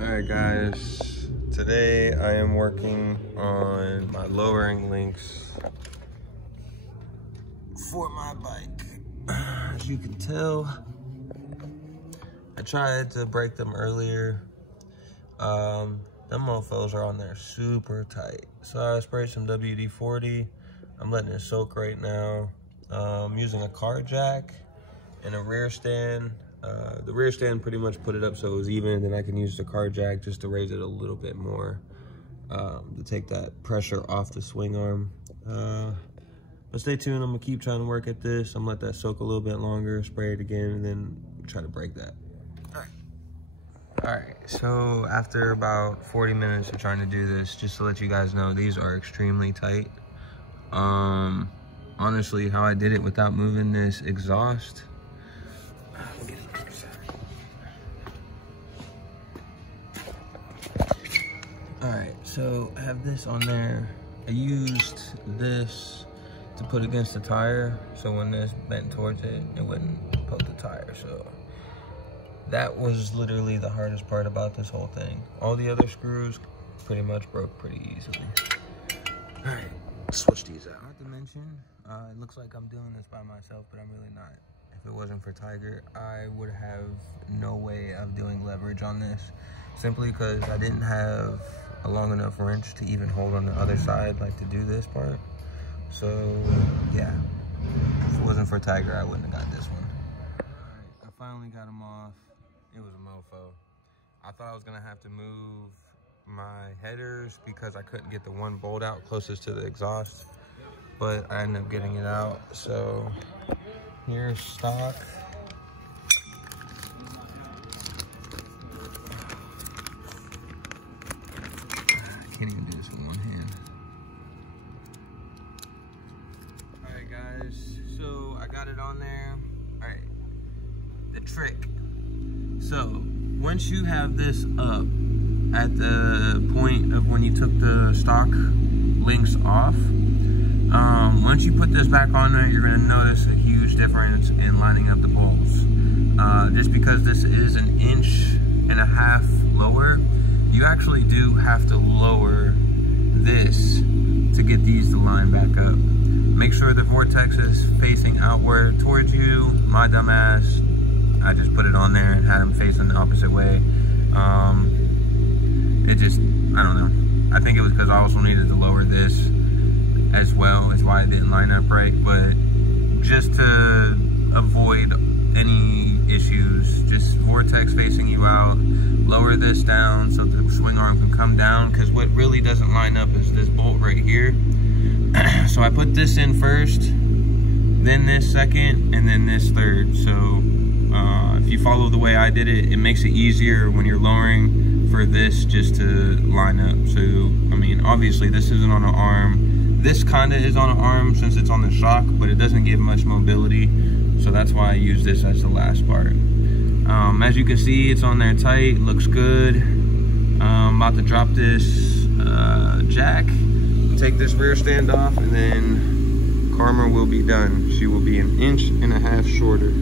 Alright guys, today I am working on my lowering links for my bike. As you can tell, I tried to break them earlier. Them mofos are on there super tight. So I sprayed some WD-40. I'm letting it soak right now. I'm using a car jack and a rear stand. The rear stand pretty much put it up so it was even, and then I can use the car jack just to raise it a little bit more to take that pressure off the swing arm. But stay tuned, I'm gonna keep trying to work at this. I'm gonna let that soak a little bit longer, spray it again, and then try to break that. All right, so after about 40 minutes of trying to do this, just to let you guys know, these are extremely tight. Honestly, how I did it without moving this exhaust, alright, so I have this on there. I used this to put against the tire, so when this bent towards it, it wouldn't poke the tire. So that was literally the hardest part about this whole thing. All the other screws pretty much broke pretty easily. Alright, switch these out. Not to mention, it looks like I'm doing this by myself, but I'm really not. If it wasn't for Tiger, I would have no way of doing leverage on this, simply because I didn't have a long enough wrench to even hold on the other side, like to do this part. So yeah, if it wasn't for Tiger, I wouldn't have got this one. Alright, I finally got him off. It was a mofo. I thought I was gonna have to move my headers because I couldn't get the one bolt out closest to the exhaust, but I ended up getting it out. So here's stock. I can't even do this with one hand. All right guys, so I got it on there. All right, the trick. So once you have this up at the point of when you took the stock links off, once you put this back on there, you're gonna notice a huge difference in lining up the bolts. Just because this is 1.5 inches lower, you actually do have to lower this to get these to line back up. Make sure the Vortex is facing outward towards you. My dumbass, I just put it on there and had them facing the opposite way. It just, I don't know. I think it was because I also needed to lower this as well, is why it didn't line up right. But just to avoid any issues, just Vortex facing you out, lower this down so the swing arm can come down, because what really doesn't line up is this bolt right here. So I put this in first, then this second, and then this third. So if you follow the way I did it, it makes it easier when you're lowering for this just to line up. So, I mean, obviously this isn't on an arm. This kind of is on an arm since it's on the shock, but it doesn't give much mobility. So that's why I use this as the last part. As you can see, it's on there tight, looks good. I'm about to drop this jack, take this rear stand off, and then Karma will be done. She will be 1.5 inches shorter.